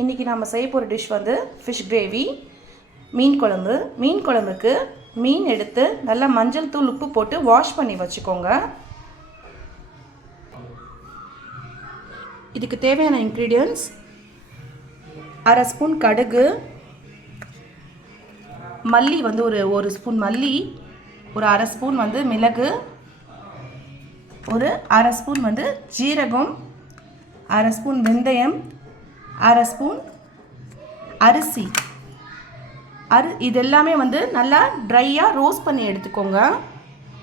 இன்றைக்கி நம்ம செய்ய போகிற டிஷ் வந்து ஃபிஷ் கிரேவி மீன் குழம்பு. மீன் குழம்புக்கு மீன் எடுத்து நல்லா மஞ்சள் தூள் உப்பு போட்டு வாஷ் பண்ணி வச்சுக்கோங்க. இதுக்கு தேவையான இன்க்ரீடியன்ட்ஸ்: அரை ஸ்பூன் கடுகு, மல்லி வந்து ஒரு ஸ்பூன் மல்லி, ஒரு அரை ஸ்பூன் வந்து மிளகு, ஒரு அரை ஸ்பூன் வந்து ஜீரகம், அரை ஸ்பூன் வெந்தயம், அரை ஸ்பூன் அரிசி. இதெல்லாமே வந்து நல்லா ட்ரையாக ரோஸ்ட் பண்ணி எடுத்துக்கோங்க.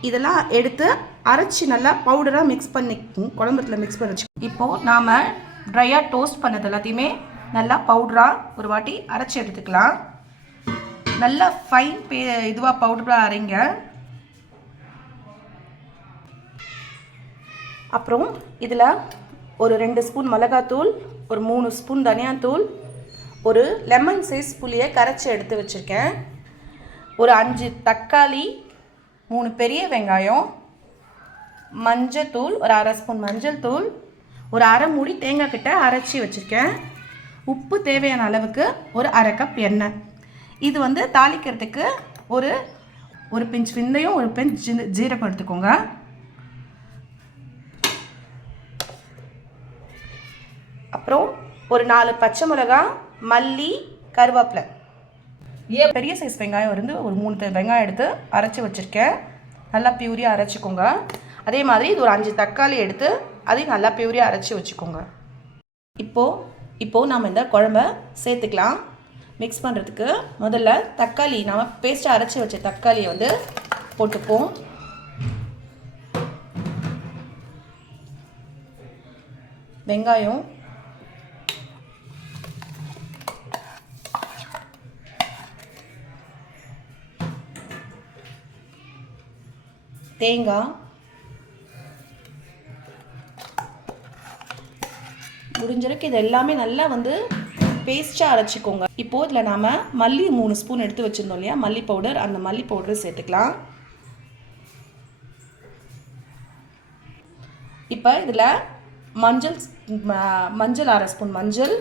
இதெல்லாம் எடுத்து அரைச்சி நல்லா பவுடராக மிக்ஸ் பண்ணி குழம்புல மிக்ஸ் பண்ணி வச்சு, இப்போது நாம் ட்ரையாக டோஸ்ட் பண்ணது எல்லாத்தையுமே நல்லா பவுடராக ஒரு வாட்டி அரைச்சி எடுத்துக்கலாம். நல்லா ஃபைன் இதுவாக பவுடராக அரைங்க. அப்புறம் இதில் ஒரு 2 ஸ்பூன் மிளகாத்தூள், ஒரு 3 ஸ்பூன் தனியாத்தூள், ஒரு லெமன் சைஸ் புளியை கரைச்சி எடுத்து வச்சுருக்கேன், ஒரு 5 தக்காளி, 3 பெரிய வெங்காயம், மஞ்சத்தூள், ஒரு அரை ஸ்பூன் மஞ்சள் தூள், ஒரு அரை மூடி தேங்காய் கிட்ட அரைச்சி வச்சுருக்கேன், உப்பு தேவையான அளவுக்கு, ஒரு அரை கப் எண்ணெய். இது வந்து தாளிக்கிறதுக்கு ஒரு பிஞ்ச் வெந்தயம், ஒரு பிஞ்ச் ஜீரகம் எடுத்துக்கோங்க. அப்புறம் ஒரு 4 பச்சை மிளகா, மல்லி, கருவேப்பிலை. பெரிய சைஸ் வெங்காயம் இருந்து ஒரு 3 வெங்காயம் எடுத்து அரைச்சி வச்சுருக்கேன். நல்லா பியூரியாக அரைச்சிக்கோங்க. அதே மாதிரி இது ஒரு 5 தக்காளி எடுத்து அதையும் நல்லா பியூரியாக அரைச்சி வச்சுக்கோங்க. இப்போது நாம் இந்த குழம்ப சேர்த்துக்கலாம். மிக்ஸ் பண்ணுறதுக்கு முதல்ல தக்காளி, நாம் பேஸ்ட்டாக அரைச்சி வச்ச தக்காளியை வந்து போட்டுப்போம். வெங்காயம், தேங்காய், முடிஞ்சளவுக்கு இது எல்லாமே நல்லா வந்து பேஸ்ட்டாக அரைச்சிக்கோங்க. இப்போது இதில் நாம் மல்லி 3 ஸ்பூன் எடுத்து வச்சுருந்தோம் இல்லையா, மல்லி பவுடர், அந்த மல்லி பவுடரை சேர்த்துக்கலாம். இப்போ இதில் மஞ்சள் அரை ஸ்பூன் மஞ்சள்,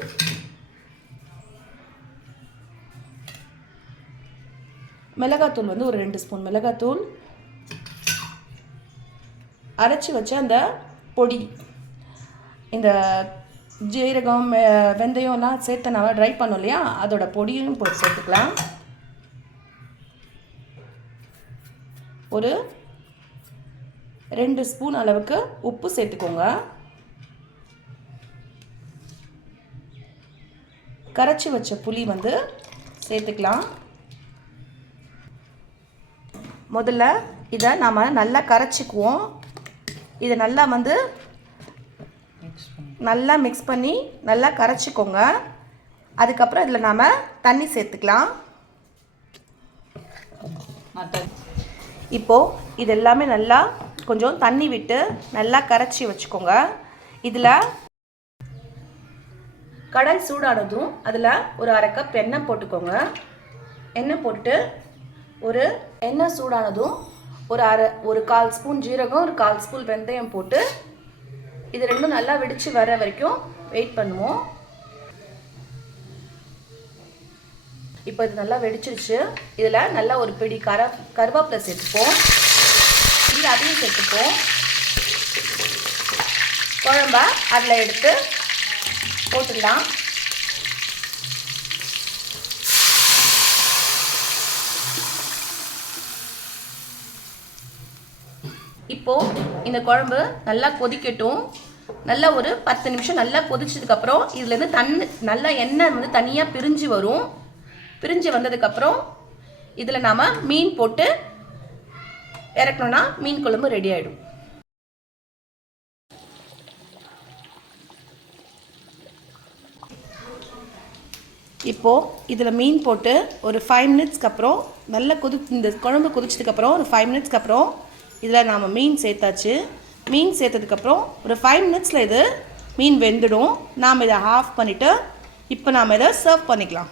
மிளகாத்தூள் வந்து ஒரு 2 ஸ்பூன் மிளகாத்தூள், அரைச்சி வச்ச அந்த பொடி, இந்த ஜீரகம் வெந்தயம்லாம் சேர்த்து நம்ம ட்ரை பண்ணோம் இல்லையா, அதோட பொடியும் போட்டு சேர்த்துக்கலாம். ஒரு 2 ஸ்பூன் அளவுக்கு உப்பு சேர்த்துக்கோங்க. கரைச்சி வச்ச புளி வந்து சேர்த்துக்கலாம். முதல்ல இதை நாம் நல்லா கரைச்சிக்குவோம். இதை நல்லா வந்து நல்லா மிக்ஸ் பண்ணி நல்லா கரைச்சிக்கோங்க. அதுக்கப்புறம் இதில் நாம் தண்ணி சேர்த்துக்கலாம். இப்போது இது எல்லாமே நல்லா கொஞ்சம் தண்ணி விட்டு நல்லா கரைச்சி வச்சுக்கோங்க. இதில் கடாய் சூடானதும் அதில் ஒரு அரை கப் எண்ணெய் போட்டுக்கோங்க. எண்ணெய் போட்டுட்டு எண்ணெய் சூடானதும் ஒரு 1/4 ஸ்பூன் ஜீரகம், ஒரு 1/4 ஸ்பூன் வெந்தயம் போட்டு இது ரெண்டும் நல்லா வெடித்து வர வரைக்கும் வெயிட் பண்ணுவோம். இப்போ இது நல்லா வெடிச்சிருச்சு. இதில் நல்லா ஒரு பிடி கருவேப்பிலை சேர்த்துப்போம். இது அதையும் சேர்த்துப்போம். குழம்ப அதில் எடுத்து போட்டுடலாம். இப்போது இந்த குழம்பு நல்லா கொதிக்கட்டும். நல்லா ஒரு 10 நிமிஷம் நல்லா கொதிச்சதுக்கப்புறம் இதுலேருந்து நல்லா எண்ணெய் வந்து தனியாக பிரிஞ்சு வரும். பிரிஞ்சு வந்ததுக்கப்புறம் இதில் நாம் மீன் போட்டு இறக்கணும்னா மீன் குழம்பு ரெடி ஆகிடும். இப்போது இதில் மீன் போட்டு ஒரு 5 மினிட்ஸ்க்கு அப்புறம் நல்லா இந்த குழம்பு கொதிச்சதுக்கப்புறம் ஒரு 5 மினிட்ஸ்க்கு அப்புறம் இதில் நாம் மீன் சேர்த்தாச்சு. மீன் சேர்த்ததுக்கப்புறம் ஒரு 5 மினிட்ஸில் இது மீன் வெந்துடும். நாம் இதை ஆஃப் பண்ணிவிட்டு இப்போ நாம் இதை சர்வ் பண்ணிக்கலாம்.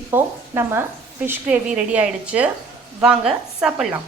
இப்போது நம்ம ஃபிஷ் கிரேவி ரெடி ஆகிடுச்சு. வாங்க சாப்பிட்லாம்.